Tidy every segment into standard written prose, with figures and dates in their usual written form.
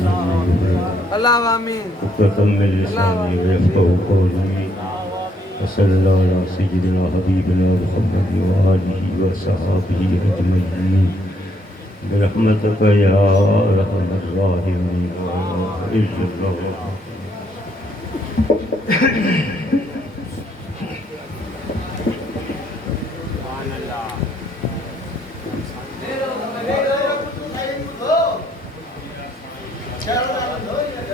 अल्लाह आमीन وتكمل لساني ويفقه قولي وصلى الله على سيدنا حبيبنا محمد وآله وصحابه أجمعين برحمتك يا أرحم الراحمين وإذ الله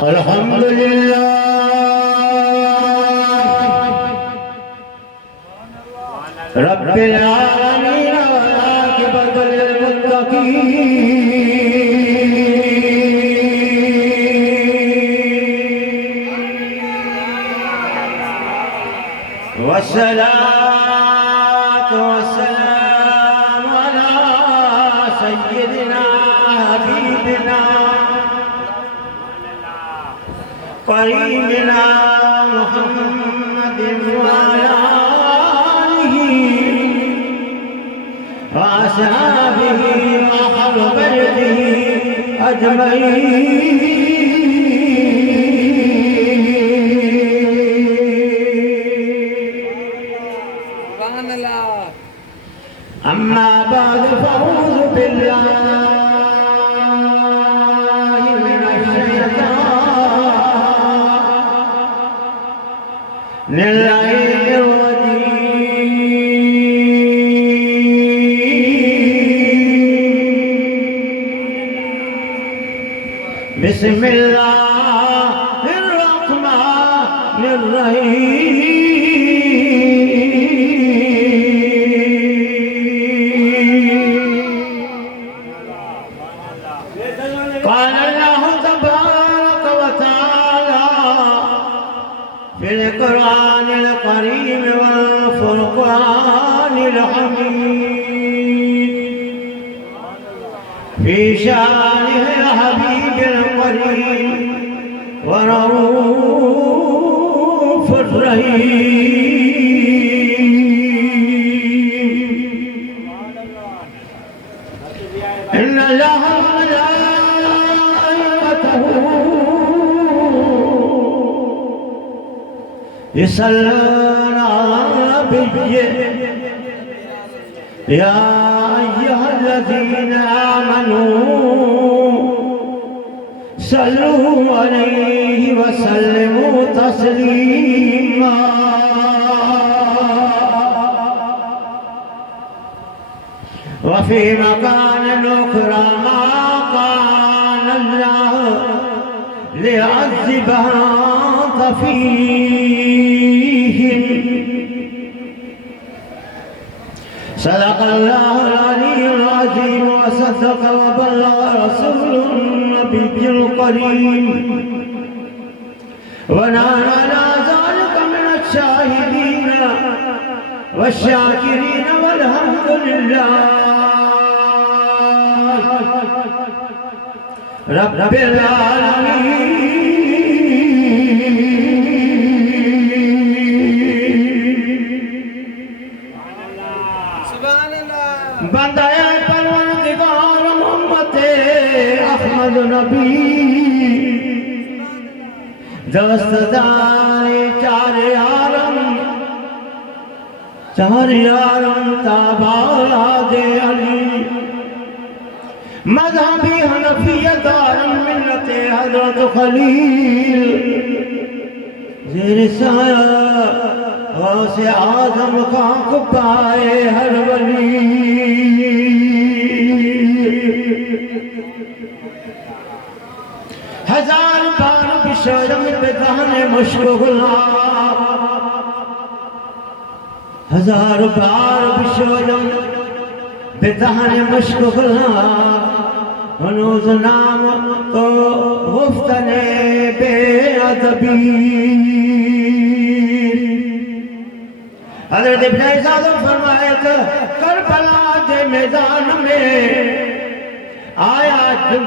अल्हम्दुलिल्लाह रब्बिल आलमीन आकिबतुल मुत्तकीन वस्सलातु वस्सलामु अला सय्यिदिना हबीबिना करीमिना मुहम्मद वाला असहाबिही व अहल बैतिही अजमईन। अम्मा बाद फअऊज़ु बिल्लाहि मिनश शैतानिर रजीम। बिस्मिल्लाहिर्रहमानिर्रहीम। قال الله تبارك وتعالى في القرآن الكريم والفرقان الحميد في شانه الحبيب القريب ورؤوف الرحيم. إن الله وملائكته يصلون على النبي يا أيها الذين آمنوا صلوا عليه وسلموا تسليما. وفي مكان أخرى ما كان الله ليعذبها فيهم. صدق الله العلي العظيم وصدق وبلغ رسول النبي الكريم ونحن على ذلك من الشاهدين والشاكرين والحمد لله رب العالمين. बंदाए परवरदिगार मोहम्मद अहमद नबी दस्तदार चार आलम ताबाला दे अली मज़हबी हनफियत दारम मिल्लत हज़रत खलील ज़ेर साया गौसे आज़म का कुपाए हर वली। हजार बार बिशरम बेदाने मुश्क गुलाब, हजार बार बिशरम बेदाने मुश्क गुलाब। हनूज नाम तो गुफ्तने बेअदबी। हज़रत इब्न इसाक़ फरमाए थे करबला के मैदान में आया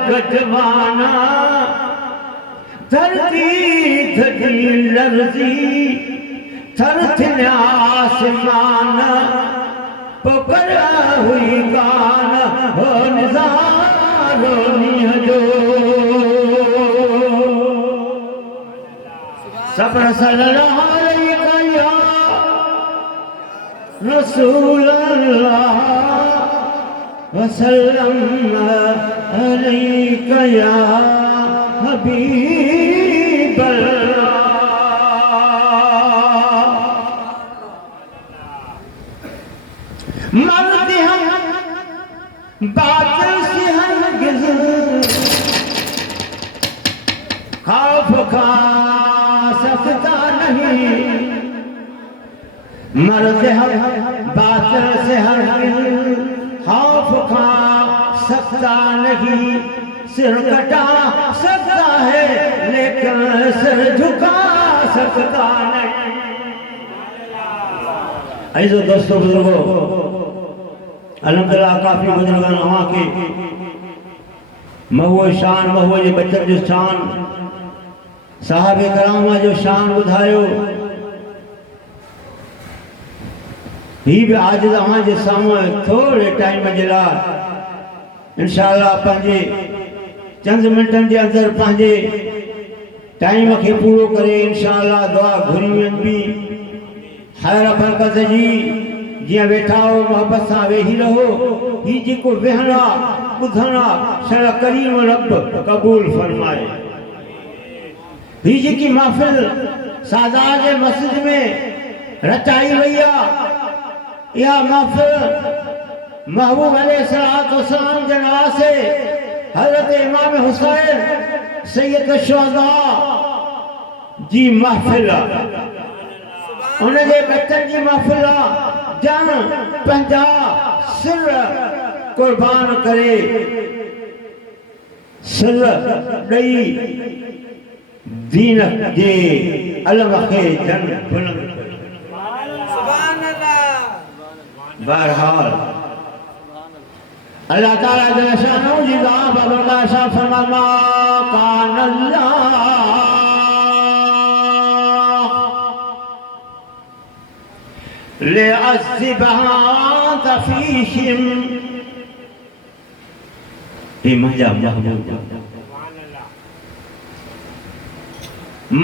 गजवाना, धरती धरी लर्जी थर थिन आसमान पकड़ा हुई कान हो निज़ारो निहजो। सब्र सल्लल्लाहु अलैहि या रसूल अल्लाह वसल्लम अलैका या हबीब अल्लाह। मरते हम बातिल से हरगिज़ खौफ खा सकता नहीं, मरते हम बातिल से हरगिज़ खौफ खा सकता नहीं। सिर कटा सकता है लेकिन सिर झुका सकता नहीं। ऐसे दोस्तों बुजुर्गों, अल्हम्दुलिल्लाह काफी बुजुर्गान वहाँ के महुए शान महुए जे बचन जो शान साहबे कराम जो शान ॿुधायो ही भी आज तव्हां जे साम्हूं थोड़े टाइम जे लाइ इंशाअल्लाह पंहिंजे चंद मिनटनि जे अंदरि पंहिंजे टाइम खे पूरो करे इंशाअल्लाह दुआ घुरी बि खैर बरकत जी जियां वेठा हो मोहब्बत सां वेही रहो। ही जेको वेहण आहे ॿुधण आहे शर करीम रब क़बूल फरमाए। ही जेकी महफ़िल सादात जे मस्जिद में रचाई वई आहे इहा महफ़िल महबूब अलैहिस्सलातु वस्सलाम जे नासे हज़रत इमाम हुसैन सैयद शुहदा जी महफ़िल आहे। उनके बच्चन की महफिल जन पंजा सिर कुर्बान करे सिर दई दीन जे अलम खे जन बुलंद सुभान अल्लाह। बहरहाल अल्लाह ताला जल शानहू जी दा बाबा शाह फरमा कान अल्लाह लिअज़्ज़िबहा फीहिम। हे मुंहिंजा महबूब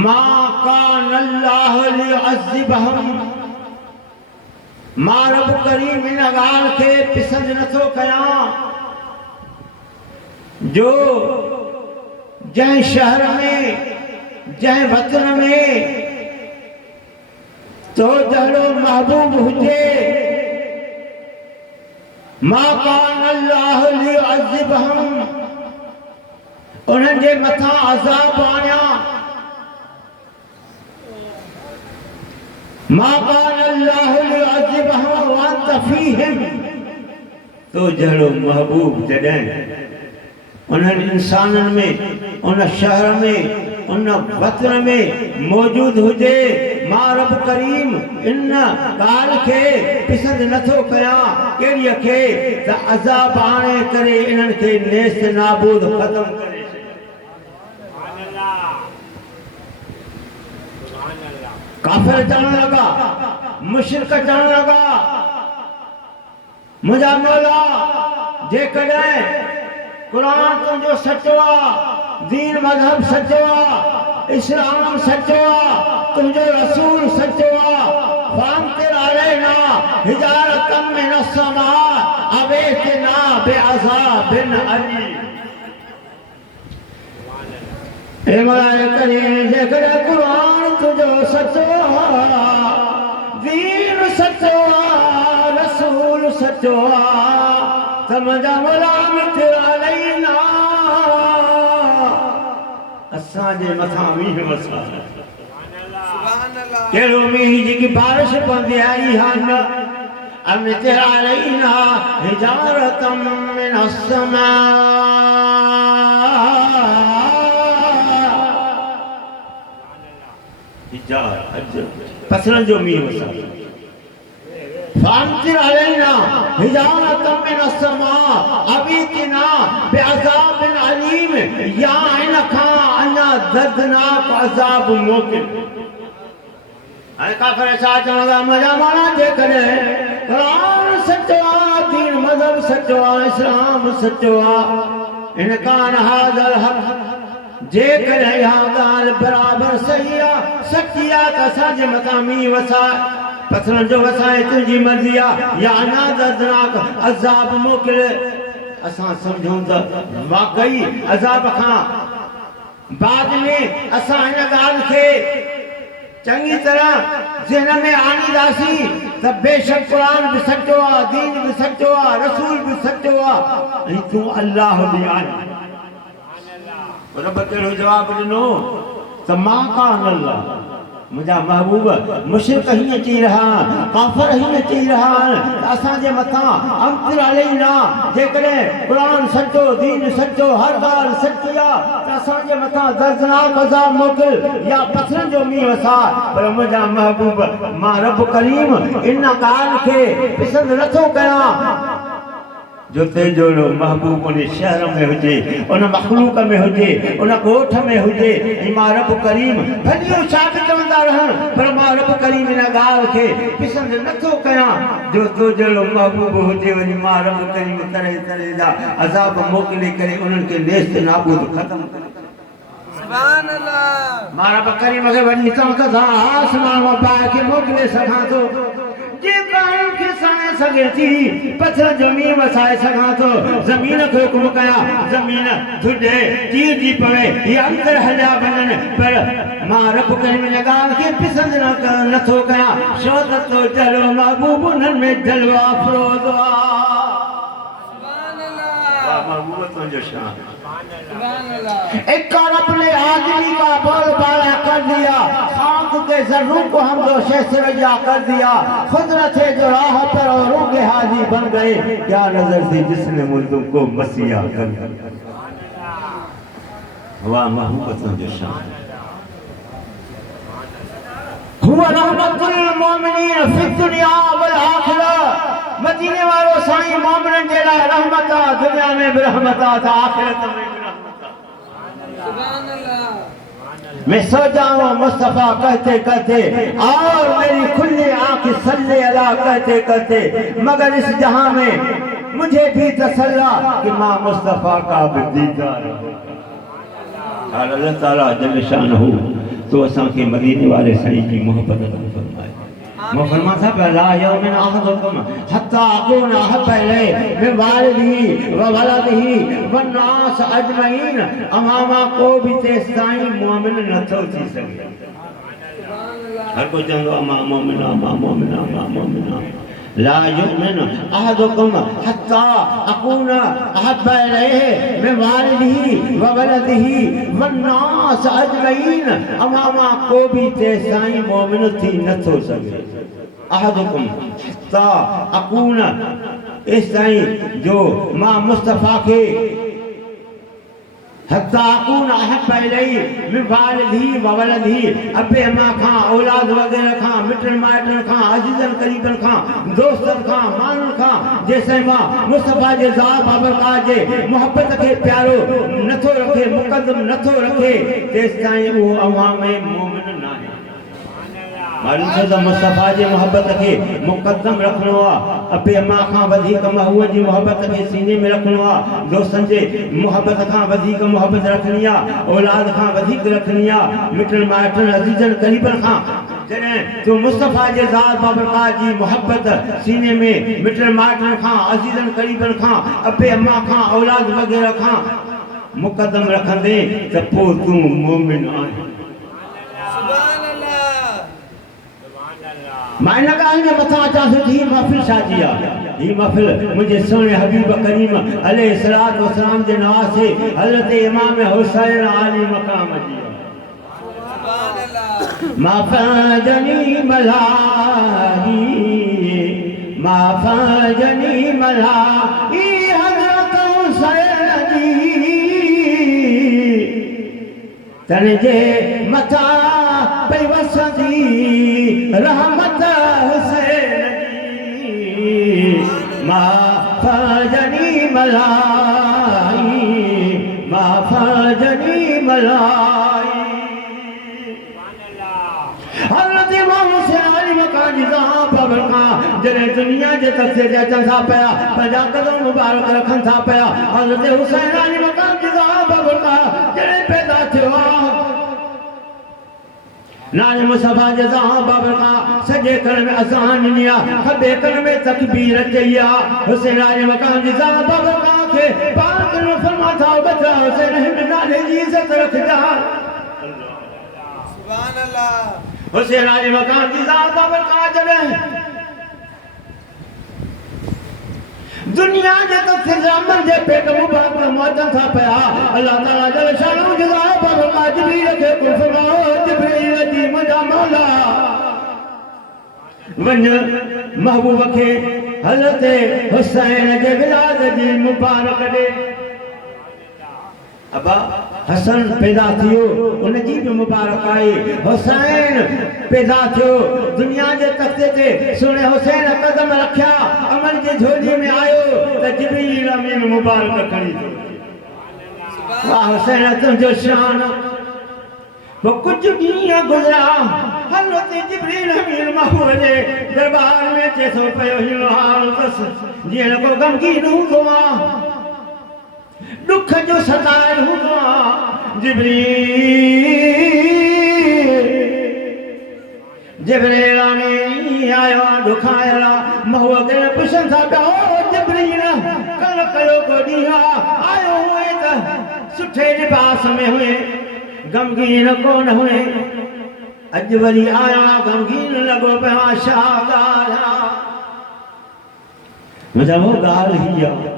मा कान अल्लाह लिअज़्ज़िबहम, मां रब करीम इन ॻाल्हि खे पसंदि नथो कयां जो जंहिं शहर में जंहिं वतन में तो जहिड़ो महबूब हुजे मा कान अल्लाह लिअज़्ज़िबहम उन्हनि जे मथां अज़ाब आणिया। मा कान अल्लाह लिअज़्ज़िबहम व अंत फीहिम, तो जहिड़ो महबूब जॾहिं उन्हनि इंसाननि में उन शहर में उन वतन में मौजूद हुजे मां रब करीम इन ॻाल्हि खे पसंदि नथो कयां कहिड़ीअ खे त अज़ाब आणे करे इन्हनि खे नेस्त नाबूद ख़त्म करे काफ़िर चवण लॻा मुशरिक चवण लॻा मुंहिंजा मौला जेकॾहिं कुरान तुंहिंजो सचो आहे दीन मज़हब सचो आहे इस्लाम सचो आहे तुंहिंजो रसूल सचो आहे फामतिर अलैना हिजारतम मिन अस्समा अवेतना बिअज़ाबिन अलीम। ए मौला करीम जेकॾहिं कुरान तुंहिंजो सचो आहे दीन सचो आहे रसूल सचो आहे त मुंहिंजा मौला मिथिर अलैना असांजे मथां मींहुं वसा कहिड़ो मींहुं जेकी बारिश पवंदी आहे इहा न अमितिर अलैना हिजारतम मिन अस्समा पत्थरनि जो मींहुं वसा फामतिर अलैना हिजारतम मिन अस्समा अवीतना बिअज़ाबिन अलीम या इन खां अञा दर्दनाक अज़ाब मोकिल। हाणे काफ़िर छा चवण लॻा मुंहिंजा मौला जेकॾहिं कुरान सचो आहे दीन मज़हब सचो आहे इस्लाम सचो आहे इन कान हाज़ल हक़ जेकॾहिं इहा ॻाल्हि बराबरि सही आहे सच्ची आहे त असांजे मथां मींहुं वसाए पत्थरनि जो वसाए तुंहिंजी मर्ज़ी आहे या अञा दर्दनाक अज़ाब मोकिले असां सम्झूं त वाक़ई अज़ाब खां बाद में असां हिन ॻाल्हि खे चङी तरह ज़हन में आणींदासीं त बेशक क़ुरान बि सचो आहे दीन बि सचो आहे रसूल बि सचो आहे ऐं तूं अल्लाह बि आहीं रब कहिड़ो जवाबु ॾिनो त मां कान अल्लाह मुंहिंजा महबूब मुशरिक हीअं चई रहा काफ़िर हीअं चई रहा त असांजे मथां अमतिर अलैना जेकॾहिं क़ुरान सचो दीन सचो हर ॻाल्हि सची आहे त असांजे मथां दर्दनाक अज़ाब मोकिल या पत्थरनि जो मींहुं वसा पर मुंहिंजा महबूब मां रब करीम इन ॻाल्हि खे पसंदि नथो कयां जो तेजो महबूब उन शहर में हुजे उन मखलूक में हुजे उन ॻोठ में हुजे ऐं मां रब करीम भलियूं छा बि चवंदा रहनि पर मां रब करीम इन ॻाल्हि खे पसंदि नथो कयां जो तो जहिड़ो महबूब हुजे वञी मां रब करीम तरह तरह जा अज़ाब मोकिले करे उन्हनि खे नेस्त नाबूद ख़तमु करे सुभान अल्लाह मां रब करीम खे वञी चवंदा था आसमान मां पाए खे मोकिले सघां थो के साने सके थी पत्थर जमीन वसाए सका तो जमीन को हुक्म कया जमीन थुडे चीर जी पवे ये अंदर हलिया बनन पर मां रब करीम लगाल के पसंद न थो कया शोदत तो जलो महबूब उन में जलवा फरोज सुभान अल्लाह वाह महबूब तो जो शान सुभान अल्लाह एक कार अपने आदमी का बोल बाला कर दिया खाक के जर्रों को हम दो शेषरजा कर दिया खुद न थे जो राह पर औरों के हाजी बन गए क्या नजर थी जिसने मुल्कों को मसीहा कर दिया वाह महबूब जो शान हुआ रहमतुल मोमिनीन फी दुनिया वल आखिरह मदीने वालों साईं मोमिनन जेला रहमत दुनिया में भी रहमत था आखिरत में भी रहमत सुभान अल्लाह मैं सो जाऊं मुस्तफा कहते कहते और मेरी खुली आंख सल्ले अला कहते कहते मगर इस जहां में मुझे भी तसल्ला कि मां मुस्तफा का भी दीदार अल्लाह ताला जल शानहू तो असां के मदीने वाले साईं की मोहब्बत अता फरमाए वो फरमाता है ला यौमिन अहदुकुम हत्ता अकूना हब्बा इलैहि मिन वालिदिही व वलदिही वन नास अजमईन अमामा को भी तेसाई मोमिन न थो थी सके हर कोई चंदो अमा मोमिना ला युमिन अहदुकुम हत्ता अकूना अहब्बा इलैहि मिन वालिदिही व वलदिही वन नास अजमईन अमामा को भी तेसाई मोमिन थी न थो सके अहदुकुम हत्ता अकूना इस ताईं जो मां मुस्तफा के हत्ता अकूना अहब्बा इलैहि मिन वालिदिही व वलदिही अबे अम्मा खां औलाद वगैरह खां मिटन माइटन खां अजीजन करीबन खां दोस्तन खां मानन खां जैसे मां मुस्तफा जे ज़ात बाबरकात जे मोहब्बत के प्यारो नथो रखे मुकद्दम नथो रखे तेस ताईं वो अवाम में मोमिन ना है मालूम छो त मुस्तफा जे मोहब्बत के मुकद्दम रखणो आहे अबे अम्मा खां वधीक महूअ जी मोहब्बत के सीने में रखणो आहे दोस्तन जे मोहब्बत खां वधीक मोहब्बत रखणी आहे औलाद खां वधीक रखणी आहे मिटन माइटन अजीजन करीबन खां जॾहिं तूं मुस्तफा जे ज़ात बाबरकात जी मोहब्बत सीने में मिटन माइटन खां अजीजन करीबन खां अबे अम्मा खां औलाद वग़ैरह खां मुकद्दम रखंदे त पोइ तूं मोमिन आहीं मां इन ॻाल्हि में मथां अचां थो ही महफ़िल छाजी आहे ही महफ़िल मुंहिंजे सुहिणे हबीब करीम अलैहि सलात वसलाम जे नवासे हज़रत इमाम हुसैन आली मक़ाम जी सुभान अल्लाह मा फजनी मलाही हज़रत हुसैन जी तन जे मथां पई वसंदी रहमत हुसैन जी मा फजनी मलाई हज़रत इमाम हुसैन अली मकान जी ज़हां बाबरकात जॾहिं दुनिया जे तख़्ते ते अचनि था पिया पंहिंजा कदम मुबारक रखनि था पिया हज़रत हुसैन अली मकान जी ज़हां बाबरकात जॾहिं पैदा थियो नाले मुसफा जज़ा बाबर का सजे कर में अज़ान निया खबे कर में तकबीर चैया हुसैन राज मकाम जज़ा बाबर का के पाक में फरमाता बता हुसैन नाले जी इज्जत रख जा सुभान अल्लाह हुसैन राज मकाम जज़ा बाबर का जले दुनिया जे तो फिजामन जे पेट मुबारक मौजन था पया अल्लाह ताला जल शानु जज़ा बाबर का जिब्रील के कुल फरमाओ जिब्रील जी मुझा मौला वन महबूब के हज़रत हुसैन जे विलाद जी मुबारक दे अबा हसन पैदा थियो उन जी भी मुबारक आई हुसैन पैदा थियो दुनिया जे तख्ते ते सुने हुसैन कदम रखया अमन जी झोली में आयो त जिब्रील अमीन मुबारक खड़ी वाह हुसैन तुझो शान वो कुछ ॾींहं गुज़रा हज़रत जिब्रील अमीन महबूब जे दरबार में चेसो पयो हिलो हाल तस जीअं को गमगीन हूंदो आहे दुख जो सतायल हुआ जिब्रील आयो दुखायला महबूब के पुछन था ओ जिब्रील कल कयो को ॾींहुं आयो हुए त सुठे लिबास में हुए गमगीन कोन हुए अज वरी आया गमगीन लगो पिया छा ॻाल्हि मुंहिंजा वो ॻाल्हि ही आहे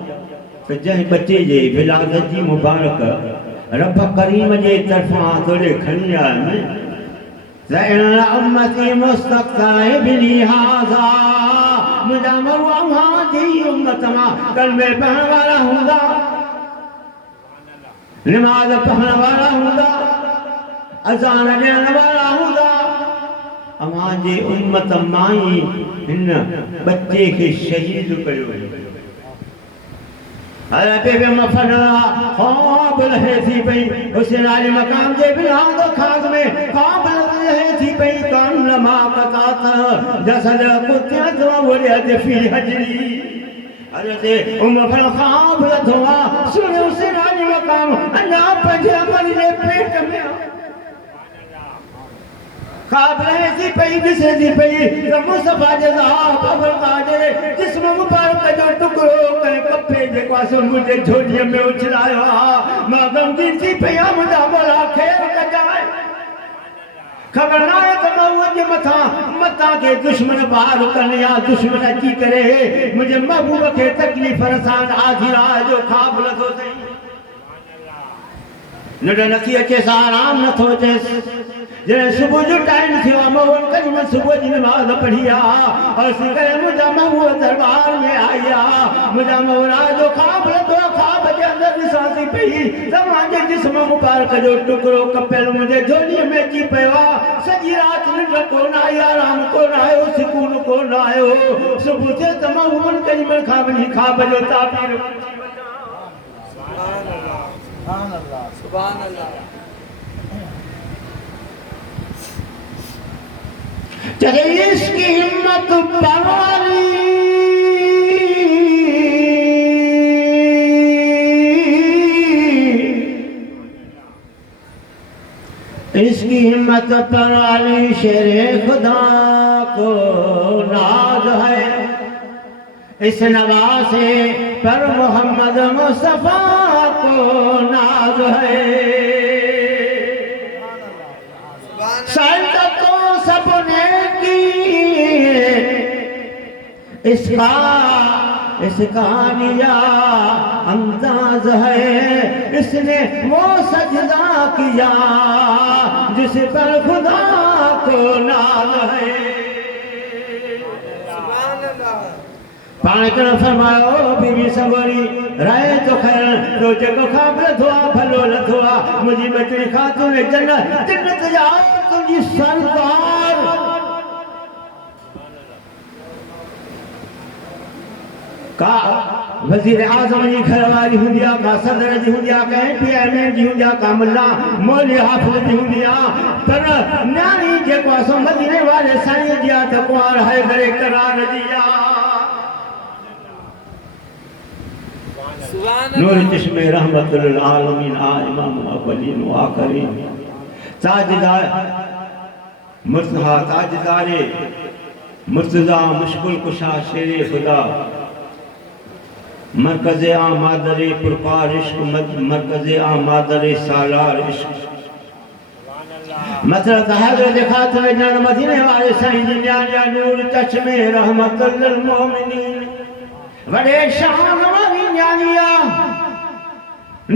तो जै बच्चे जे विलादत जी मुबारक रब करीम जे तरफां तोड़े खणी आहिनि ज़ैन उम्मती मुस्तक़ाए बिली हाज़ा मुंहिंजा मरुआ जी उम्मत मां कलमे पढ़ण वारा हूंदा नमाज़ पढ़ण वारा हूंदा अज़ान ॾियण वारा हूंदा अव्हां जी उम्मत मां ई हिन बच्चे खे शहीद कयो अरे बेबे मफना ख्वाब रहे थी पई हुसैन आले मकाम जे बिलाद खाग में ख्वाब रहे थी पई कान लमा कतात जसद कुतियत वलियत फी हजरी अरे से मफना ख्वाब रधवा सुन हुसैन आले मकाम अना पंजे अमर जे पेट में ख्वाब रहे थी पई दिसे थी पई मुस्तफा जज़ा बाबर का जे जिस्म मुबारक जो टुकड़ो करे कफे जे पासे मुझे झोलीअ में उछलायो मां गमगीन थी पई मुंहिंजा मौला ख़ैर कजाए ख़बर न आहे त मां जे मथां के दुश्मन वार कनि या दुश्मन अची करे मुंहिंजे महबूब खे तकलीफ़ रसान आधी राह जो ख्वाब लॻो अथई निंड नथी अचे सा आराम नथो अचेसि जैसे सुबह जो टाइम थियो मोहन करी मैं सुबह जी नमाज पढ़िया और सिकरे मुझा महबूब दरबार में आया मुझा मौला जो ख्वाब लॻो ख्वाब जे अंदर ॾिसां पई तव्हांजे जिस्म मुबारक जो टुकड़ो कपियल मुंहिंजे झोलीअ में अची पियो आहे सॼी राति निंड कोन आई आराम कोन आयो सुकून कोन आयो सुबुह थिए त मां मोहन करी मैं ख्वाब जो ताबीर सुभान अल्लाह सुभान अल्लाह चाहे इसकी हिम्मत परवारी इसकी हिम्मत परवारी शेरे खुदा को नाज है इस नवासे पर मोहम्मद मुस्तफा को नाज है सबने की इसका निया अंदाज है इसने वो सजदा किया जिस पर खुदा को नाज है पाण कर फरमायो बीबी सगोरी राय तो खैर तो जगो खाब लथवा भलो लथवा मुझी बचड़ी खातून जन्नत जा तुझी सरकार का वजीर आजम जी घरवारी हुंदिया का सदर जी हुंदिया का एमपीएम जी हुंदिया का मुल्ला मौलवी हाफिज जी हुंदिया पर न्याणी जेको असां मदीने वाले साईं जी त कुंवार है करे करार दिया नूर चश्मे रहमतुल आलमीन आ इमाम अव्वलीन व आखिरीन ताजदार मुर्तहा ताजदारे मुर्तजा मुश्किल कुशा शेरे खुदा मरकज़ आ मादरे पुरकार इश्क मरकज़ आ मादरे सालार इश्क मतलब हज़रत खातुन जन मदीने वाले साईं जी न्याजा नूर चश्मे रहमतुल लिल मोमिनीन वडे शान वाली न्याजिया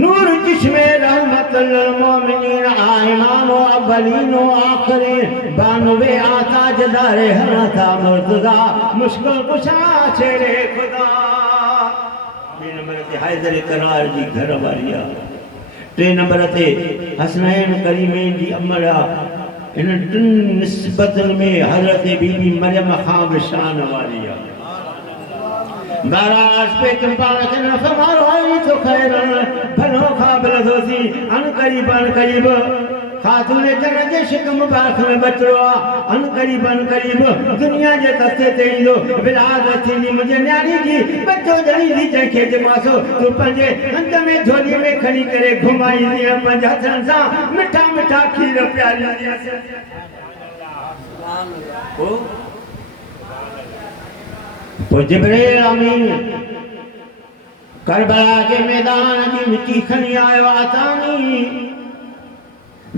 नूर चश्मे रहमतुल लिल मोमिनीन आ इमामो अव्वलीनो आखिरीन बानवे आता जदारे हरता मुर्तजा मुश्किल कुशा शेरे खुदा बे नंबर ते हैदर करार जी घर वालिया टे नंबर ते हसनैन करीमैन जी अमरा इन टिन निस्बतन में हजरत बीबी मरियम खां बि शान वाली आहे बारास पे कंपार के न फमारो आई तो खैर भलो खाबल दोसी अन करीब खातून जन जे शिक मुबारक में बचरो अन करीब दुनिया जे तस्ते ते इंदो विलाद थींदी मुझे न्याणी जी बच्चो जणी दी जंखे जे मासो तू पंजे हंध में झोली में खणी करे घुमाई दी पंज हथन सा मिठा मिठा खीर प्यारी दी ओ जिब्रील अमीन करबला के मैदान की मिट्टी खणी आयो आतानी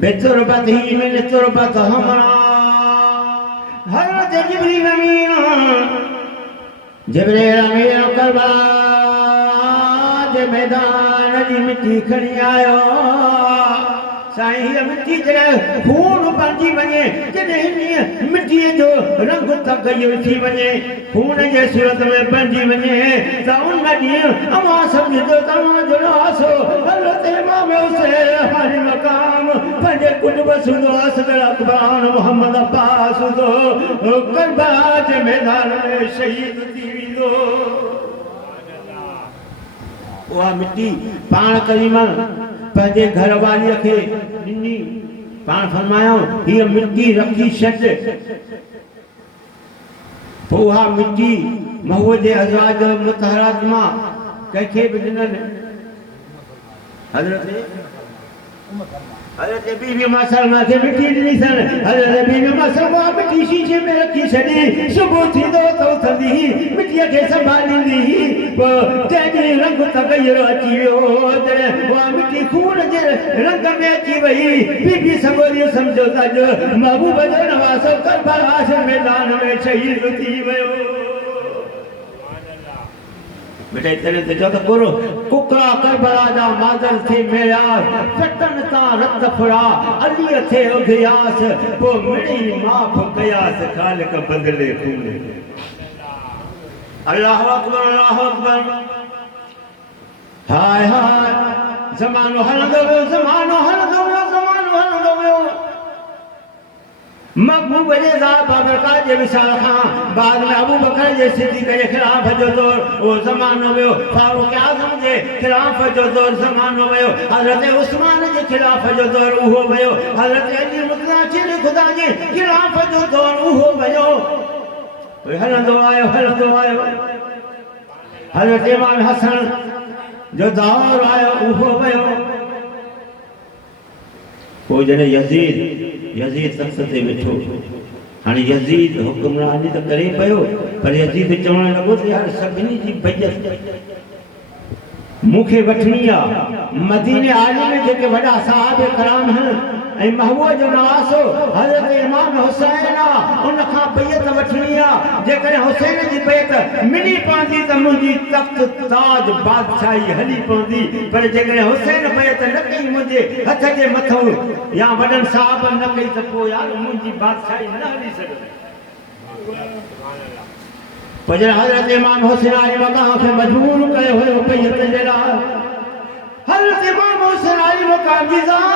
बेतुरबत ही में तुरबत हमरा हजरत जिब्रील अमीन करबला के मैदान की मिट्टी खणी आयो साईं मिट्टी जॾहिं खून बणिजी वञे जॾहिं मिट्टी जो रंग तगयो थी वञे खून जे सूरत में बणिजी वञे त उन ॾींहुं अवां सम्झो तव्हांजो नासो हज़रत इमाम हुसैन हमारी मकाम पंहिंजे कुटुंब सूंदो असगर अकबर मोहम्मद अब्बास सूंदो करबला जे मैदान में शहीद थी वेंदो उहा मिट्टी पाण करीम पंहिंजे घर वालीअ खे ॾिनी पाण फरमायो हीअ मिट्टी रखी छॾ पोइ उहा मिट्टी महूअ जे अज़वाज मुतहरात मां कंहिंखे बि ॾिननि हज़रत बीबी मसलमा खे मिट्टी ॾिनी सन हज़रत बीबी मसलमा मिट्टी शीशे में रखी छॾी सुबुह थींदो त उथंदी मिट्टीअ खे संभालींदी पोइ जंहिंजे रंग तगैरो अची वियो जॾहिं उहा मिट्टी खून जे रंग में अची वई बीबी सगोरी सम्झो त अॼु महबूब जो नवाज़ो करबला जे मैदान में शहीद थी वियो बेटा इतने ते जो करो कुकरा करबला जा मादर थे मेरा फटन ता रत फुड़ा अली थे उघयास वो मिड़ी माफ कयास खालिक बदले खून अल्लाह अकबर हाय हाय ज़मानो हलंदो महबूब जे ज़ात बाबरकात जे विशाल खां बाद में अबू बकर जे सिद्दीक़ जे खिलाफ जो दौर वो ज़मानो वियो फारूक आज़म जे खिलाफ जो दौर ज़मानो वियो हज़रत उस्मान जे खिलाफ जो दौर उहो वियो हज़रत अली मुतलाशिर खुदा जे खिलाफ जो दौर उहो वियो हलंदो आयो हज़रत इमाम हसन जो दौर आयो उहो वियो पोइ जॾहिं यज़ीद तख़्त ते वेठो हाणे यज़ीद हुक्मरानी त करे पियो पर यज़ीद चवण लॻो त यार सभिनी जी बेइज़्ज़ती मूंखे वठणी आहे मदीने आले में जेके वॾा सहाबे कराम आहिनि ऐं महबूब जो नवाज़ो हज़रत इमाम हुसैन आहे उन खां बैत वठणी आहे जेकॾहिं हुसैन जी बैत मिली पवंदी त मुंहिंजी तख़्त ताज बादशाही हली पवंदी पर जेकॾहिं हुसैन बैत न कई मुंहिंजे हथ जे मथां या वॾनि साहब न कई त पोइ यार मुंहिंजी बादशाही न हली सघंदी पर जॾहिं हज़रत इमाम हुसैन अली मकाम खे मजबूर कयो हुयो बैत जे लाइ हज़रत इमाम हुसैन अली मकाम जी ज़ात